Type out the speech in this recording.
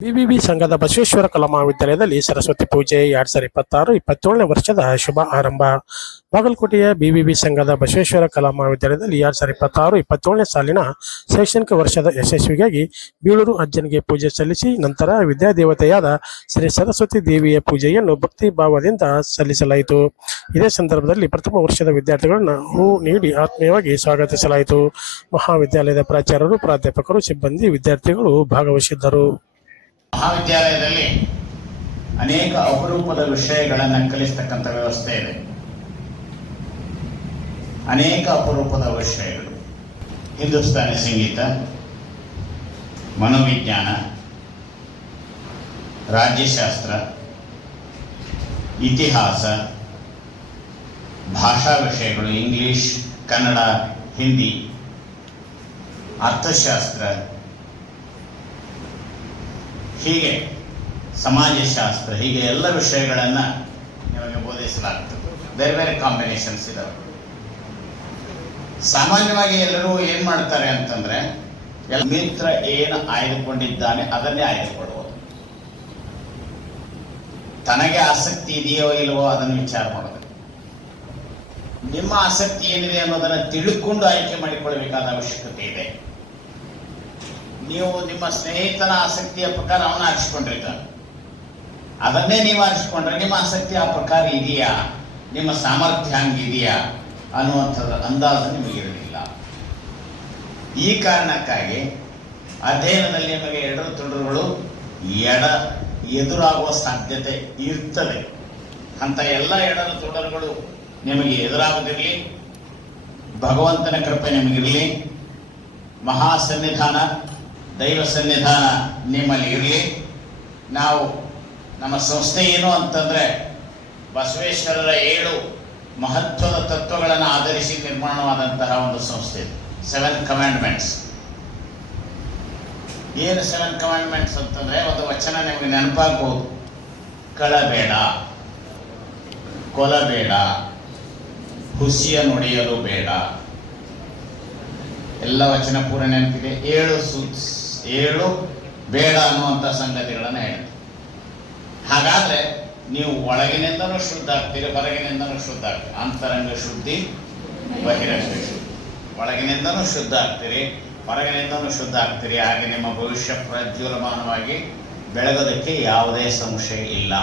BBB ಸಂಘದ ಬಸವೇಶ್ವರ ಕಲಾ ಮಹಾವಿದ್ಯಾಲಯದಲ್ಲಿ ಸರಸ್ವತಿ ಪೂಜೆ 2026-27ನೇ ವರ್ಷದ ಶುಭ ಆರಂಭ. ಬಾಗಲಕೋಟೆಯ ಬಿಬಿಬಿ ಸಂಘದ ಬಸವೇಶ್ವರ ಕಲಾ ಮಹಾವಿದ್ಯಾಲಯದಲ್ಲಿ 2026-27ನೇ ಸಾಲಿನ ಶೈಕ್ಷಣಿಕ ವರ್ಷದ ಯಶಸ್ವಿಗಾಗಿ ಬೀಳೂರು ಅಜ್ಜನಿಗೆ ಪೂಜೆ ಸಲ್ಲಿಸಿ ನಂತರ ವಿದ್ಯಾದೇವತೆಯಾದ ಶ್ರೀ ಸರಸ್ವತಿ ದೇವಿಯ ಪೂಜೆಯನ್ನು ಭಕ್ತಿ ಭಾವದಿಂದ ಸಲ್ಲಿಸಲಾಯಿತು. ಇದೇ ಸಂದರ್ಭದಲ್ಲಿ ಪ್ರಥಮ ವರ್ಷದ ವಿದ್ಯಾರ್ಥಿಗಳನ್ನು ಹೂ ನೀಡಿ ಆತ್ಮೀಯವಾಗಿ ಸ್ವಾಗತಿಸಲಾಯಿತು. ಮಹಾವಿದ್ಯಾಲಯದ ಪ್ರಾಚಾರ್ಯರು, ಪ್ರಾಧ್ಯಾಪಕರು, ಸಿಬ್ಬಂದಿ, ವಿದ್ಯಾರ್ಥಿಗಳು ಭಾಗವಹಿಸಿದ್ದರು. ಮಹಾವಿದ್ಯಾಲಯದಲ್ಲಿ ಅನೇಕ ಅಪರೂಪದ ವಿಷಯಗಳನ್ನು ಕಲಿಸ್ತಕ್ಕಂಥ ವ್ಯವಸ್ಥೆ ಇದೆ. ಅನೇಕ ಅಪರೂಪದ ವಿಷಯಗಳು: ಹಿಂದೂಸ್ತಾನಿ ಸಂಗೀತ, ಮನೋವಿಜ್ಞಾನ, ರಾಜ್ಯಶಾಸ್ತ್ರ, ಇತಿಹಾಸ, ಭಾಷಾ ವಿಷಯಗಳು, ಇಂಗ್ಲಿಷ್, ಕನ್ನಡ, ಹಿಂದಿ, ಅರ್ಥಶಾಸ್ತ್ರ, ಹೀಗೆ ಸಮಾಜಶಾಸ್ತ್ರ, ಹೀಗೆ ಎಲ್ಲ ವಿಷಯಗಳನ್ನು ನಿಮಗೆ ಬೋಧಿಸಲಾಗ್ತದೆ. ಬೇರೆ ಬೇರೆ ಕಾಂಬಿನೇಷನ್ಸ್ ಇದಾವೆ. ಸಾಮಾನ್ಯವಾಗಿ ಎಲ್ಲರೂ ಏನು ಮಾಡ್ತಾರೆ ಅಂತಂದ್ರೆ, ಮಿತ್ರ ಏನು ಆಯ್ದುಕೊಂಡಿದ್ದಾನೆ ಅದನ್ನೇ ಆಯ್ದುಕೊಳ್ಳುವುದು. ತನಗೆ ಆಸಕ್ತಿ ಇದೆಯೋ ಇಲ್ವೋ ಅದನ್ನು ವಿಚಾರ ಮಾಡೋದು. ನಿಮ್ಮ ಆಸಕ್ತಿ ಏನಿದೆ ಅನ್ನೋದನ್ನು ತಿಳ್ಕೊಂಡು ಆಯ್ಕೆ ಮಾಡಿಕೊಳ್ಳಬೇಕಾದ ಅವಶ್ಯಕತೆ ಇದೆ. ನೀವು ನಿಮ್ಮ ಸ್ನೇಹಿತನ ಆಸಕ್ತಿಯ ಪ್ರಕಾರ ಅವನ ಆರಿಸಿಕೊಂಡಿರ್ತಾನೆ, ಅದನ್ನೇ ನೀವು ಆರಿಸಿಕೊಂಡ್ರೆ ನಿಮ್ಮ ಆಸಕ್ತಿ ಆ ಪ್ರಕಾರ ಇದೆಯಾ, ನಿಮ್ಮ ಸಾಮರ್ಥ್ಯ ಹಂಗಿದೆಯಾ ಅನ್ನುವಂಥದ್ದು ಅಂದಾಜು ನಿಮಗಿರಲಿಲ್ಲ. ಈ ಕಾರಣಕ್ಕಾಗಿ ಅಧ್ಯಯನದಲ್ಲಿ ನಿಮಗೆ ಎಡರು ತೊಡರುಗಳು ಎದುರಾಗುವ ಸಾಧ್ಯತೆ ಇರ್ತದೆ. ಅಂತ ಎಲ್ಲ ಎಡರು ತೊಡರುಗಳು ನಿಮಗೆ ಎದುರಾಗದಿರಲಿ, ಭಗವಂತನ ಕೃಪೆ ನಿಮಗಿರಲಿ, ಮಹಾ ಸನ್ನಿಧಾನ, ದೈವ ಸನ್ನಿಧಾನ ನಿಮ್ಮಲ್ಲಿ ಇರಲಿ. ನಾವು ನಮ್ಮ ಸಂಸ್ಥೆ ಏನು ಅಂತಂದರೆ, ಬಸವೇಶ್ವರರ 7 ಮಹತ್ವದ ತತ್ವಗಳನ್ನು ಆಧರಿಸಿ ನಿರ್ಮಾಣವಾದಂತಹ ಒಂದು ಸಂಸ್ಥೆ. 7 ಕಮ್ಯಾಂಡ್ಮೆಂಟ್ಸ್. ಏನು 7 ಕಮ್ಯಾಂಡ್ಮೆಂಟ್ಸ್ ಅಂತಂದರೆ, ಒಂದು ವಚನ ನಿಮಗೆ ನೆನಪಾಗ್ಬೋದು: ಕಳಬೇಡ, ಕೊಲಬೇಡ, ಹುಸಿಯ ನುಡಿಯಲು ಬೇಡ. ಎಲ್ಲ ವಚನ ಪೂರ ನೆನಪಿದೆ. 7 ಬೇಡ ಅನ್ನುವಂಥ ಸಂಗತಿಗಳನ್ನು ಹೇಳುತ್ತೆ. ಹಾಗಾದ್ರೆ ನೀವು ಒಳಗಿನಿಂದನೂ ಶುದ್ಧ ಆಗ್ತೀರಿ, ಹೊರಗಿನಿಂದನೂ ಶುದ್ಧ ಆಗ್ತೀರಿ. ಅಂತರಂಗ ಶುದ್ಧಿ, ಬಹಿರಂಗ ಶುದ್ಧಿ. ಒಳಗಿನಿಂದನೂ ಶುದ್ಧ ಆಗ್ತೀರಿ, ಹೊರಗಿನಿಂದನೂ ಶುದ್ಧ ಆಗ್ತೀರಿ. ಹಾಗೆ ನಿಮ್ಮ ಭವಿಷ್ಯ ಪ್ರಜ್ವಲಮಾನವಾಗಿ ಬೆಳಗೋದಕ್ಕೆ ಯಾವುದೇ ಸಂಶಯ ಇಲ್ಲ.